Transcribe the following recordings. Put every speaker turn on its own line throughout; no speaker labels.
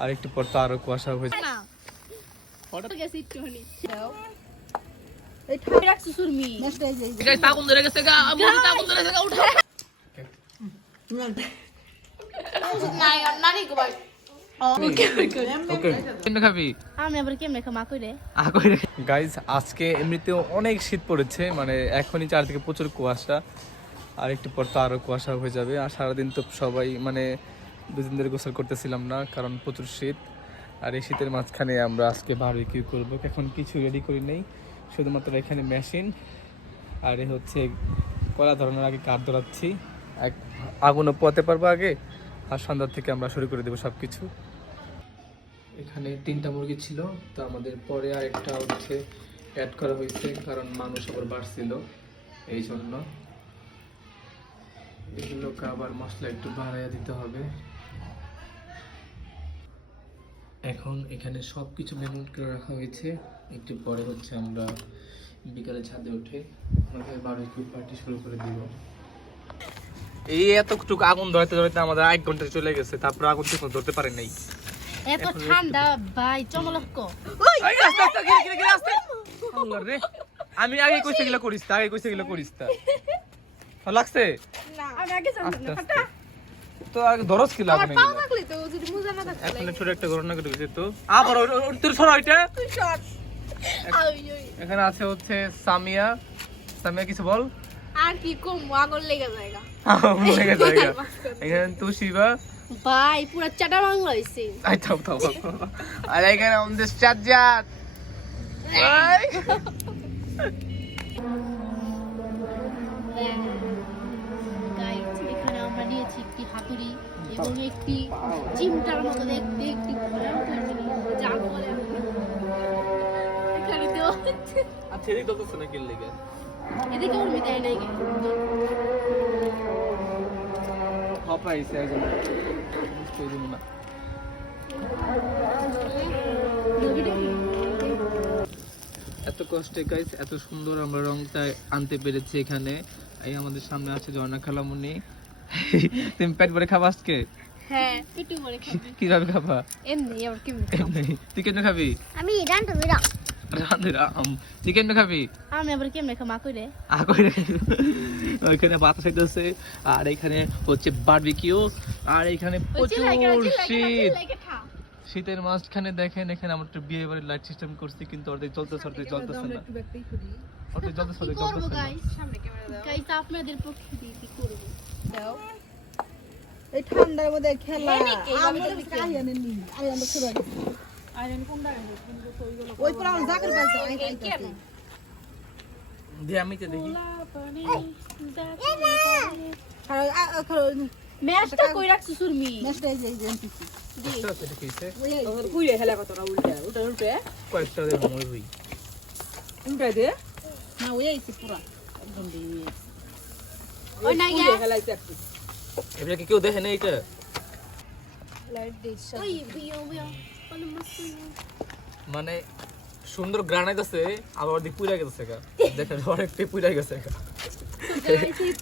আর একটু পর তো আরও কুয়াশা হয়ে যাবে হঠাৎ
গেছে একটুখানি।
আজকে এমনিতেও অনেক শীত পড়েছে মানে এখনই চারদিকে প্রচুর কুয়াশা। আর একটু পর তো আরও কুয়াশা হয়ে যাবে আর সারাদিন তো সবাই মানে দুদিন ধরে গোসল করতেছিলাম না, কারণ প্রচুর শীত। আর এই শীতের মাঝখানে আমরা আজকে বারবিকিউ করব। এখন কিছু রেডি করি নেই, শুধুমাত্র এখানে মেশিন আর এ হচ্ছে কলা ধরানোর আগে কাঠ ধরাচ্ছি। এক আগুনও পোয়াতে পারব আগে, আর সন্ধ্যার থেকে আমরা শুরু করে দেবো সব কিছু এখানে তিনটা মুরগি ছিল, তো আমাদের পরে আর একটা হচ্ছে অ্যাড করা হয়েছে, কারণ মানুষ আবার বাড়ছিল এই জন্য এগুলোকে আবার মশলা একটু বাড়াইয়া দিতে হবে। এখন এখানে সব কিছু মেনুট করে রাখা হয়েছে। একটু পরে হচ্ছে আমরা বিকালে ছাদে উঠে আমাদের বারবিকিউ পার্টি শুরু করে দিব। এই এতটুকু আগুন ধরতে ধরতে আমাদের এক ঘণ্টা চলে গেছে তারপর আগুন ঠিক ধরতে পারে নাই।
এত ঠান্ডা ভাই চমলক্ক।
আমি আগে কইছে গিলা করিস তা আগে কইছে গিলা করিস তা। ভালো লাগছে?
আমি আগে
তো কি
তো
এখন ছোট একটা ঘটনা ঘটে গেছে তো। আবার তোর সরা ওইটা এখানে আছে হচ্ছে সামিয়া। সামিয়া কিছু বল?
আর কি কম আগর লেগে জায়গা।
লেগে জায়গা। এখানে তুই শিবা।
ভাই পুরা চাটা বাংলা হইছে।
আই থাম থাম আর এখানে আমাদের সাজ্জাদ ভাই।
গাইস নিয়েছি একটি হাতুড়ি এবং একটি চিমটার মতো দেখতে একটি ভয়ঙ্কর জিনিস যা বলে আপনি। এখানে দেওয়া হচ্ছে।
আচ্ছা এদিক তো শোনা
উর্মি দেয় নাই?
একজন। বুঝতে না। এত কষ্টে গাইস এত সুন্দর আমরা রংটা আনতে পেরেছি এখানে। এই আমাদের সামনে আছে ঝর্ণা খালামুনি। তুমি পেট ভরে খাবা আজকে?
হ্যাঁ একটু করে খাবি।
কীভাবে খাবা?
এমনি আবার কেমনি খাব?
এমনি তুই খাবি?
আমি রান্না
রাম। তুই কেমনে খাবি?
আমি আবার কেমনে খামা কইরে
আগই ওইখানে বাতাস আর এখানে হচ্ছে বারবিকিউ আর এখানে প্রচুর শীত। শীতের মাঝখানে দেখেন এখানে আমরা একটা বিয়ে বাড়ির লাইট সিস্টেম করছি কিন্তু চলতে চলতেছে না।
কি করব
চলতেছে না।
গাইস গাইস আপনাদের পক্ষে দিয়ে কি করব?
এই ঠান্ডার মধ্যে খেলা।
হ্যাঁ, আমি
ওই পুরো জাকের পাশে আই আই
কেমন?
আমি তো দেখি।
ম্যাচটা কই রাখছি সুরমি
নেক্সট এই যে এনপিসি।
আচ্ছা, আচ্ছা, এটা কি হইছে?
উইলে খেলা কত না উল্টে উল্টে উল্টে।
কয়েকটা দেখো মই হই।
উল্টে দে। না ওই আইছে পুরা। একদম দিয়ে
ওই না ইয়া
এবারে কি কেউ দেখে না এটা? মানে সুন্দর গ্রানাইট আছে আবার ওদিক পুরা গেছে গা। দেখেন অনেকটাই পুরা গেছে গা।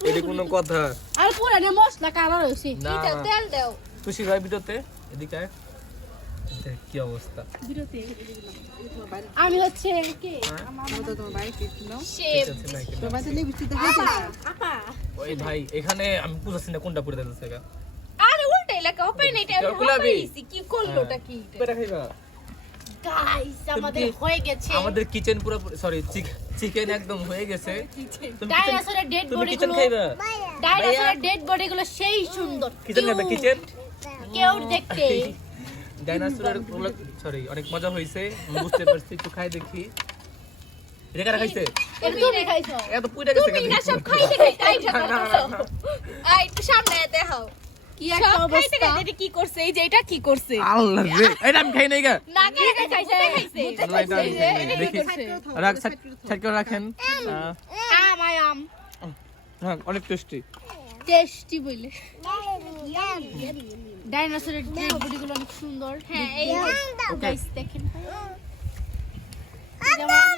এটা কোনো কথা।
আর পুরা নে মশলা কালার হইছে এটা তেল দাও।
খুশি ভাই ভিডিওতে এদিকে আয়। কি অবস্থা।
আমি হচ্ছে কে?
তো তোমার বাইক নাও
কেন।
তোমার বাইতে লিপস্টিক দেখাইছে?
আপা
ওই ভাই এখানে আমি বুঝাচ্ছি না কোনটা দিতেছে গা
আরে উল্টে এলাকা এটা? কি করলোটা কি?
পেটা খাইবা।
গাইস আমাদের হয়ে গেছে।
আমাদের কিচেন পুরো সরি চিকেন একদম হয়ে গেছে।
ডাইনোসরের ডেড বডি গুলো ডাইনোসরের ডেড বডি গুলো সেই সুন্দর।
কিচেন খাইবা কিচেন
কেউ দেখতে?
ডাইনোসরের সরি অনেক মজা হয়েছে বুঝতে পারছি একটু খাই দেখি। এটা কারা খাইছে?
এটা তুমি খাইছো
এত পুইটা গেছে
তুমি না সব খাইতে খাইতে আইটা
না, না, না, না।
আই সামনে দেখাও
কি একটা অবস্থা
এটা কি করছে এই যে এটা কি করছে
আল্লাহ রে এটা আমি খাই নাই গা
না কে খাইছে খাইছে
আল্লাহ, এটা আমি খাই নাই। দেখি রাখ সাইড সাইড করে রাখেন
আম আই আম
হ্যাঁ অনেক টেস্টি
টেস্টি বলে ডাইনোসরের ডেডগুলো অনেক সুন্দর
হ্যাঁ এই
গাইস দেখেন যেমন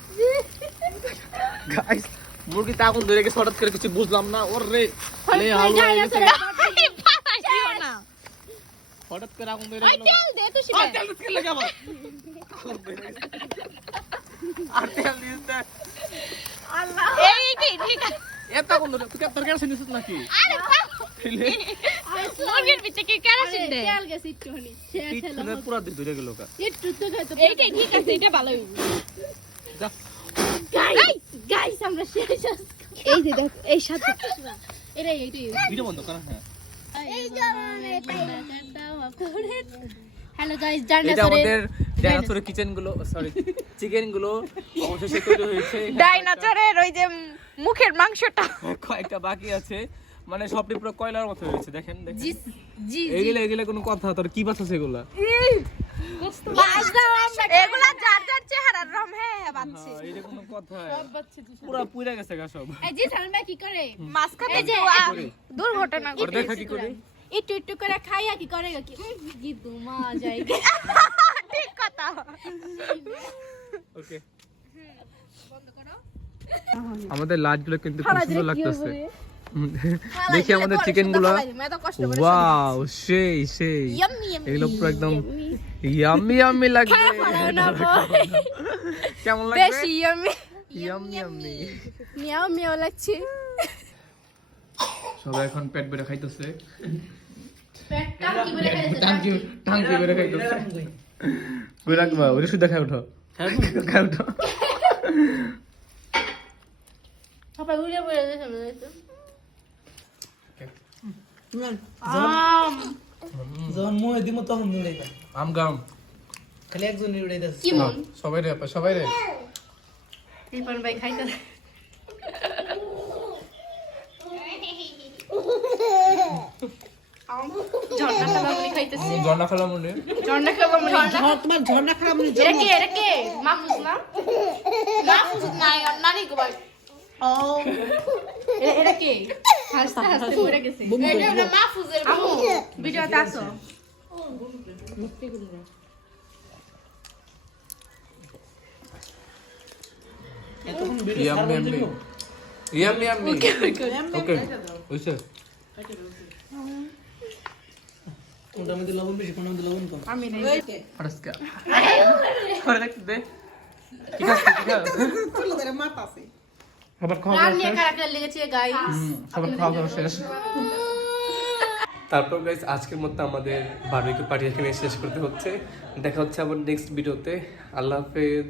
গাইস মুরগিতে আগুন ধরে গেছে হঠাৎ করে কিছু বুঝলাম না। ওর রে হঠাৎ করে আগুন ধরে পুরো দিন ধরে গেল
এইটাই ঠিক আছে এটা ভালো
যা।
গাইস গাইস আমরা শেষ এই যে দেখ এই সাথে। এটাই এইটাই
ভিডিও বন্ধ কর হ্যাঁ।
এই হ্যালো গাইস
এটা আমাদের ডাইনোসরের কিচেনগুলো সরি চিকেনগুলো অবশেষে তৈরি হয়েছে।
ডাইনোসরের ওই যে মুখের মাংসটা।
কয়েকটা বাকি আছে। মানে সবটি পুরো কয়লার মতো হয়েছে দেখেন দেখেন।
জি জি।
এগুলো এগুলো কোনো কথা তোর কি বাচ্চা সেগুলা
এগুলা? যার যার চেহারার রম হ্যাঁ বাচ্চা।
এটা কোনো কথা পুরো পুড়ে গেছে গা সব।
এই জি সালমা কি করে?
মাছ খাতে
যে
দুর্ঘটনা
ওর দেখা কি করে?
একটু একটু করে খাইয়া কি করে কি? কি দুমা যায়।
ঠিক কথা।
ওকে আমাদের লাইটগুলো কিন্তু খুব সুন্দর লাগতেছে। দেখি আমাদের চিকেনগুলো ওয়াও সেই সেই। এগুলো পুরো একদম ইয়াম্মি ইয়াম্মি লাগবে। কেমন লাগবে?
বেশি ইয়াম্মি
ইয়াম্মি ইয়াম্মি
মিয়াও মিয়াও লাগছে।
সবাই এখন পেট বেড়ে খাইতেছে।
পেটটা কি বলে খাইছে
টাঙ্কি টাঙ্কি? বেড়ে খাইতেছে। কই রাখবা ওরে শুধু খাই উঠো খাই উঠো
সবাই উড়ে পড়ে গেছে মনে হচ্ছে
যখন মুয়ে দিব তখন উড়াইতাম
আম গাম।
খালি একজন
কি মন?
সবাই রে সবাই রে।
রিপন ভাই খাইতে ঝর্ণা খাবার মনে
খেলাম
ঝর্ণা
তোমার ঝর্ণা খারাপ মানে
এটা কে এটা কে? মাহফুজ না? মাহফুজ না নানি গো ভাই। ও এটা কে হাসতে হাসতে মরে গেছে এটা এটা মাহফুজের আমু ভিডিওতে আসো
এতক্ষণ video
yummy yummy. Yummy yummy okay হইছে
কোনটার মধ্যে লবণ বেশি কোনটার মধ্যে লবণ কম
আমি নাই
আরে দেখতে দে ঠিক আছে ঠিক আছে আবার খাওয়া
রান খবর লেগেছে গাইস
আবার খাওয়া দাওয়া শেষ।
তারপর গাইজ আজকের মতো আমাদের বারবিকে পার্টি এখানে শেষ করতে হচ্ছে। দেখা হচ্ছে আবার নেক্সট ভিডিওতে আল্লাহ হাফেজ।